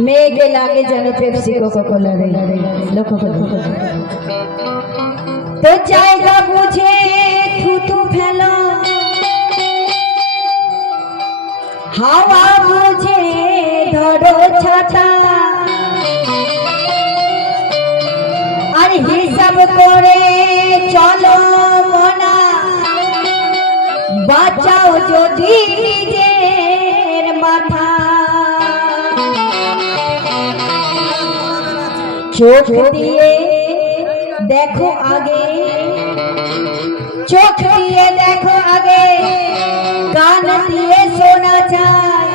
মেয়েকে লাগে যেন পেপসি কোকা কোলা রে লক্ষ্য করো তো জায়গা বুঝে থুতু ফেলো হাওয়া বুঝে ধরো ছাতা আর হিসাব করে চলো মনা বাঁচাও যদি নিজের মাথা চোখ দিয়ে দেখো আগে চোখ দিয়ে দেখো আগে কান দিয়ে শোনা যায়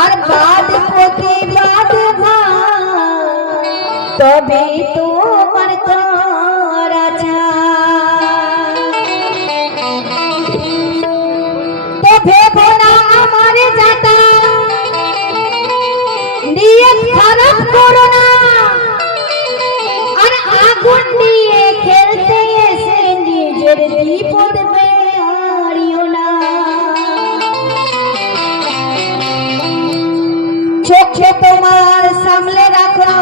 আর বাদ প্রতিবাদ তবে তোমার করা তো ভেবো না আমার যাতা নিয়ত খারাপ করো না আর আগুন নিয়ে খেলতে এসে নিজের বিপদ হারিও না চোখে তোমার সামলে রাখো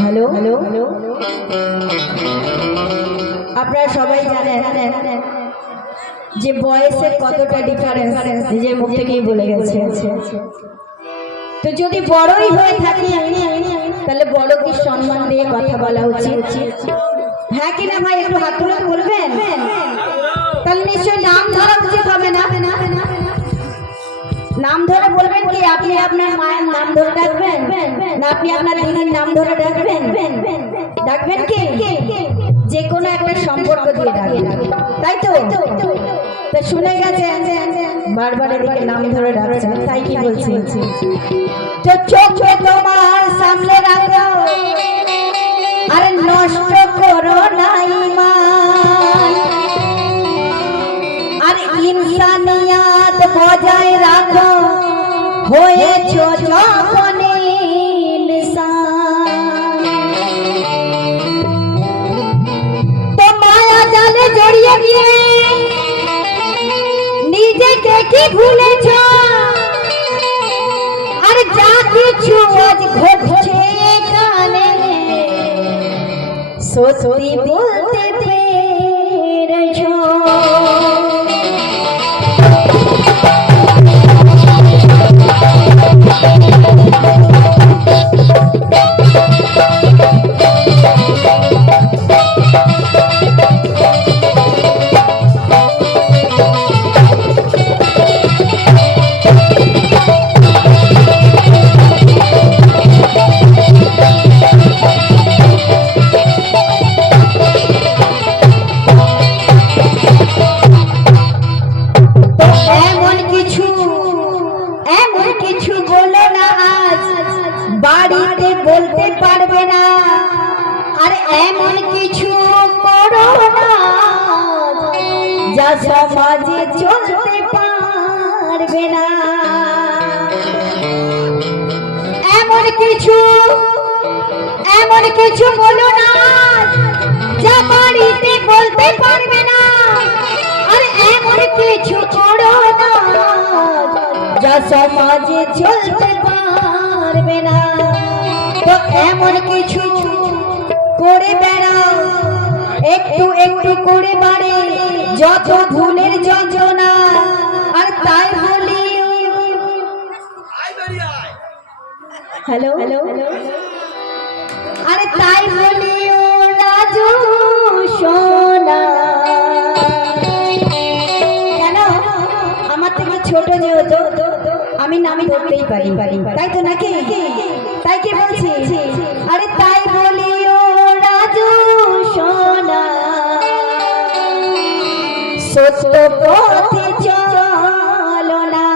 হ্যালো হ্যালো হ্যালো আপনারা সবাই জানেন যে বয়সের কতটা ডিফারেন্স নিজের মুখ থেকেই বলে গেছে তো যদি বড়ই হয়ে থাকি তাহলে বড়কে সম্মান দিয়ে কথা বলা উচিত হ্যাঁ কি না ভাই একটু হাত তুলে বলবেন তাহলে নিশ্চয়ই নাম ধরা উচিত হবে না নাম ধরে বলবেন কি আপনি আপনার মায়ের নাম ধরে ডাকবেন না আপনি আপনার দিদির নাম ধরে ডাকবেন ডাকবেন কি যে কোনো একটা সম্পর্ক দিয়ে ডাকবেন তাই তো তা শুনে গেছে বারবার এদিকে নাম ধরে ডাকছেন তাই কি বলছি তো চোখে তোমার সামনে রাখো আরে নষ্ট করো না ঈমান আর ইনসানিয়াত বজায় রাখো হয়েছো যখন ইনসান তো মায়া জালে জড়িয়ে গিয়ে নিজেকে কি ভুলেছো আর যা কিছু আজ ঘটছে এখানে সত্যি বলতে পেরেছো বাড়িতে বলতে পারবে না আর এমন কিছু করো না যা সমাজে চলতে পারবে না এমন কিছু বলো না যা বাড়িতে বলতে পারবে না আর এমন কিছু করো না যা সমাজে চলতে পারবে না তো এমন কিছু করে বেড়াও একটু একটু করে বাড়ে যত ভুলের যন্ত্রণা আর তাই বলি হ্যালো হ্যালো আরে তাই বলি ও রাজু সোনা কেন আমার থেকে ছোট যেহেতু আমি নামই ধরতেই পারি তাই তো নাকি তাই কি বলছি আরে তাই বলি ও রাজু সোনা সত্য পথে চলো না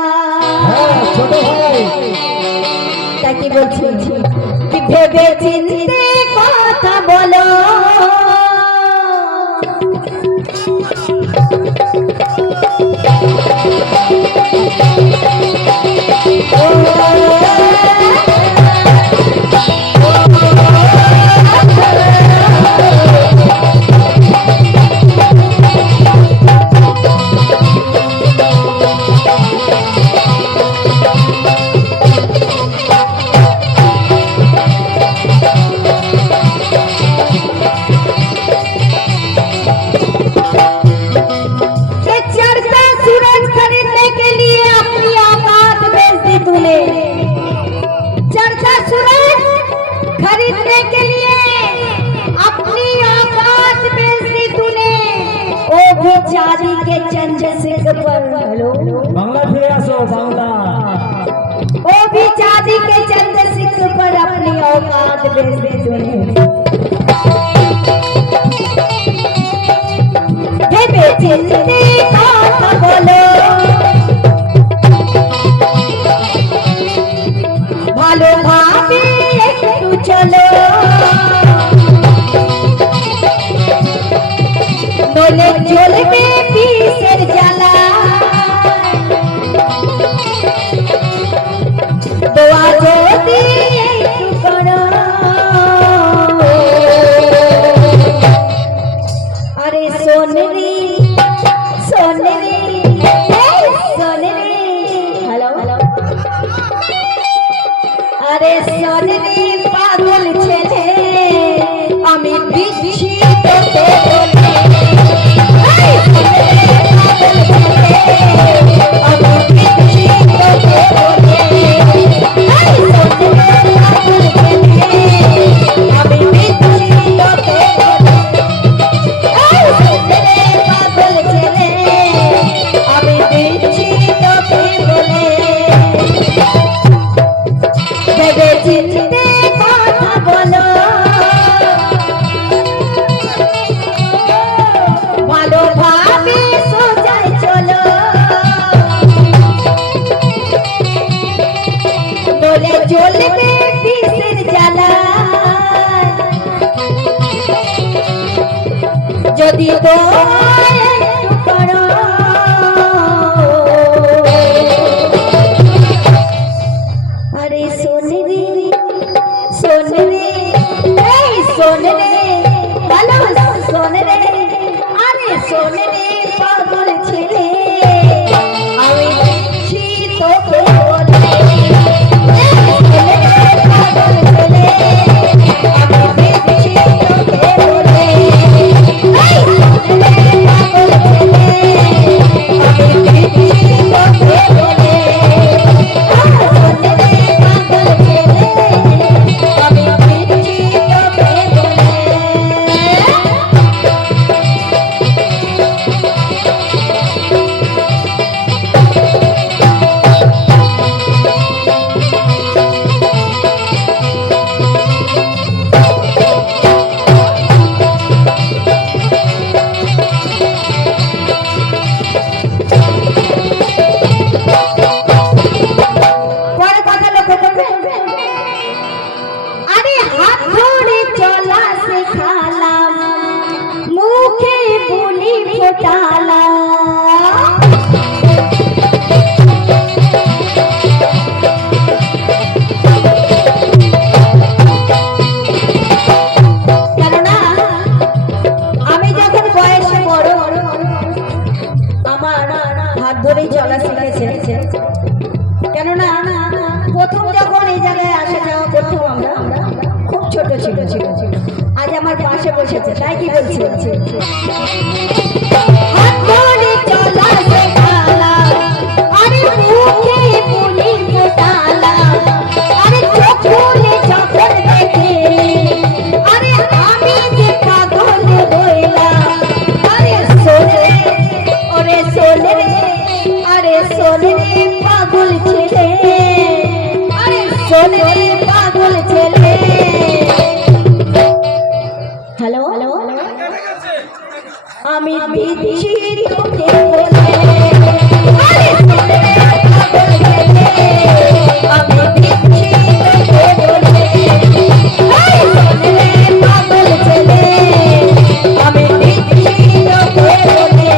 ছোট ভাই তাই কি বলছি কি ভেবে চিন্তে কথা বলো बेचारी के चंद्रशेखर हेलो बांग्ला फिरे आसो बांग्ला ओ बेचारी के चंद्रशेखर पर अपनी औकात बेच दे तूने हे बेचिंते কথা বলো ভালোভাবে একটু চলো নইলে জ্বলবে বিষের জ্বালা দোয়া যদি একটু করো আরে সোনরি সোনরি সোনরি হ্যালো আরে সোনরি পাগল ছেলে আমি দিচ্ছি তোকে বলে এই সোনরি পাগল ছেলে আমি দিচ্ছি তোকে বলে এই সোনরি পাগল ছেলে আমি দিচ্ছি তোকে বলে এই সোনরি পাগল ছেলে আমি দিচ্ছি তোকে বলে ভেবে চিনতে কথা বলো ভালোভাবে সোজায় চলো বলে চলবে বিষের জ্বালা যদি একটু করো আরে সোনরে সোনরে এই সোনরে ভালো সোনরে আরে সোনরে পাগল ছেলে আমি দিচ্ছি তোকে বলে এই সোনরে পাগল ছেলে আমি দিচ্ছি তোকে বলে এই সোনরে পাগল ছেলে আমি দিচ্ছি তোকে বলে ধরেই চলা শিখেছে কেননা প্রথম যখন এই জায়গায় আসা যাওয়া করতাম আমরা খুব ছোট ছিল আজ আমার পাশে বসেছে তাই কি বলছি হাত ধরে চলা শেখালা আরে মুখে বলি ফোটালা আরে চোখ খুলে যখন দেখে আরে আমি যে পাগল হইলাম আরে সোনে ওরে সোনে আরে সোনে পাগল ছেলে আরে সোনে পাগল ছেলে হ্যালো আমি দিচ্ছি তোকে বলে আরে সোনে পাগল ছেলে আমি দিচ্ছি তোকে বলে এই সোনে পাগল ছেলে আমি দিচ্ছি তোকে বলে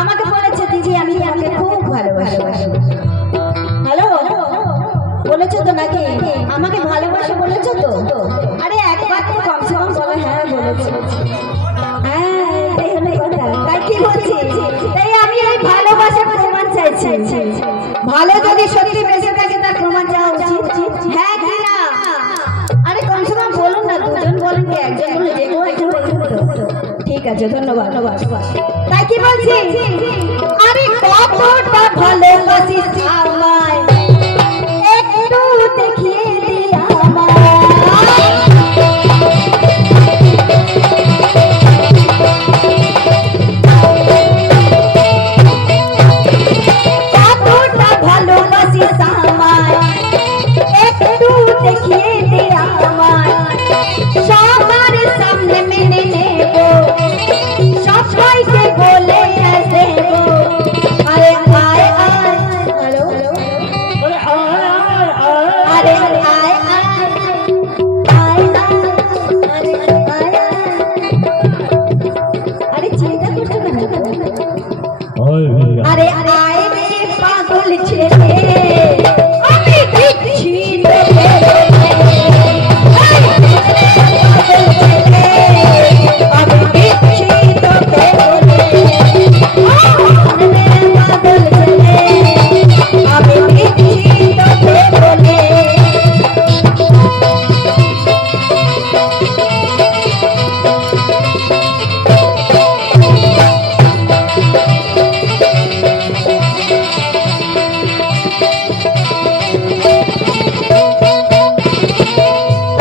আমাকে বলেছে দিদি আমি তোমাকে খুব ভালোবাসে। হ্যালো, বলেছো তো নাকি আমাকে ভালোবাসে বলেছো তো? আরে একবার তো কমসে কম বলো হ্যাঁ বলেছি। হ্যাঁ এটাই হলো কথা। তাই কি বলছি, তাই আমি এই ভালোবাসার প্রমাণ চাইছি। ভালো যদি সত্যি বেঁচে থাকে তার প্রমাণ চাওয়া উচিত। হ্যাঁ কি না? আরে কমসে কম বলুন না, দুজন বলেন কি একজন বলে, যে কেউ একজন বলুন তো। ঠিক আছে, ধন্যবাদ। তাই কি বলছি, আরে কতটা ভালোবাসিস আমায় একটু দেখিয়ে দে আমায়। কতটা ভালোবাসিস আমায় একটু দেখিয়ে দে আমায়। সবার সামনে মেনে নেব, সবাইকে বলে দেব। আরে আয় আয়, হ্যালো, বলে আয় আয় আয় আরে আয় আয় আয় আয়, আরে আয় আয়। আরে চিন্তা করছো কেন? ওই ভিড়া আরে আয় রে পাগল ছেলে, আমি দিচ্ছি তোকে বলে। আমি দিচ্ছি তোকে বলে। পাগল ছেলে, আমি দিচ্ছি তোকে বলে।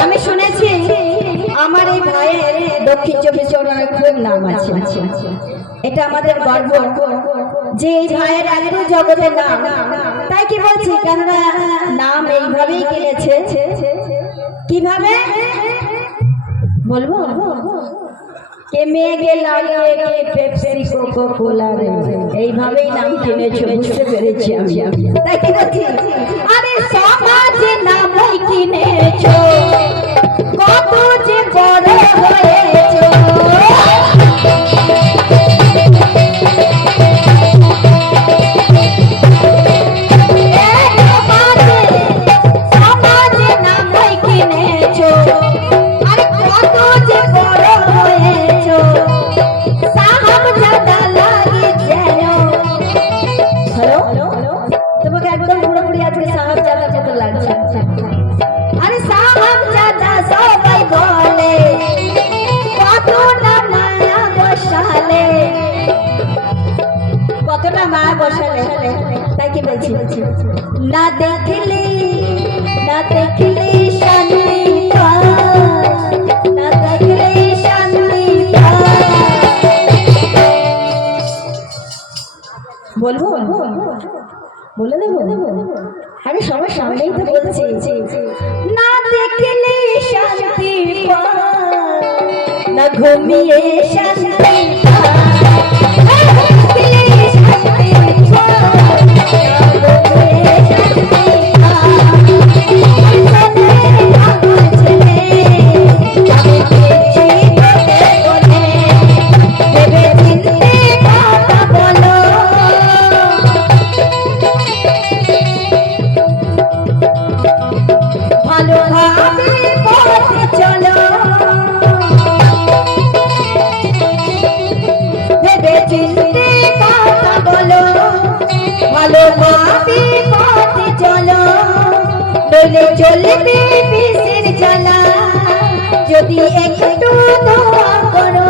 আমি শুনেছি আমার এই ভাইয়ের দক্ষিণ চব্বিশ পরগনায় খুব নাম আছে। এটা আমাদের গর্ব যে এই ভাইয়ের এত জগতের নাম। তাই কি বলছি, কেননা নাম এইভাবেই কিনেছে। কিভাবে বলবো, কে মেঘে লাগিয়ে কে পেপসি কোকো কোলা রে, এইভাবেই নাম কিনেছে, বুঝতে পেরেছি আমি। তাই কি বলছি, আরে সমাজে নাম কিনেছো, কত যে বড় হয়েছো। সমাজে নাম কিনেছো, আরে কত যে বড় হয়েছো। সাহাবজাদা লাগে যেন, হ্যালো, তোমাকে একদম পুরোপুরি আজকে সাহাবজাদার মতো লাগছে। আরে সাহাবজাদা সবাই বলে, কতটা মায়া বসালে, কতটা মায়া বসালে। তাই কি বলছি, না দেখলে শান্তি পায়, না দেখলে শান্তি পায়। বলবো বলে দেবো? আরে সবার সামনেই তো বলছি, না দেখলে শান্তি পায়, না ঘুমিয়ে শান্তি পায়, না দেখলে শান্তি পায়, না ঘুমিয়ে শান্তি পায়। আমার ছেলে, আমি দিচ্ছি তোকে বলে, ভেবে চিন্তে কথা বলো। ভালোভাবে পথে চলো, ভেবে চিন্তে কথা বলো। ভালোভাবে পথে চলো, নইলে চলবে বিষের জ্বালা। যদি একটু দোয়া করো,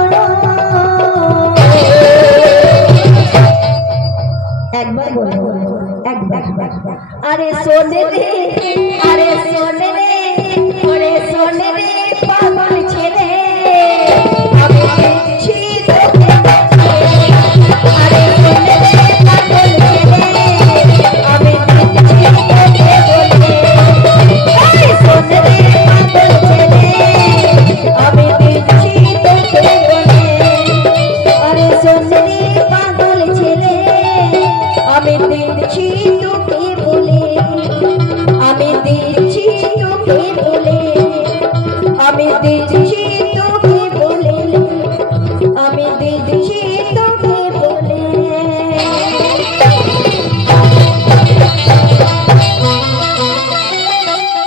একবার বলো, একবার। আরে শোনে রে, আরে শোনে রে,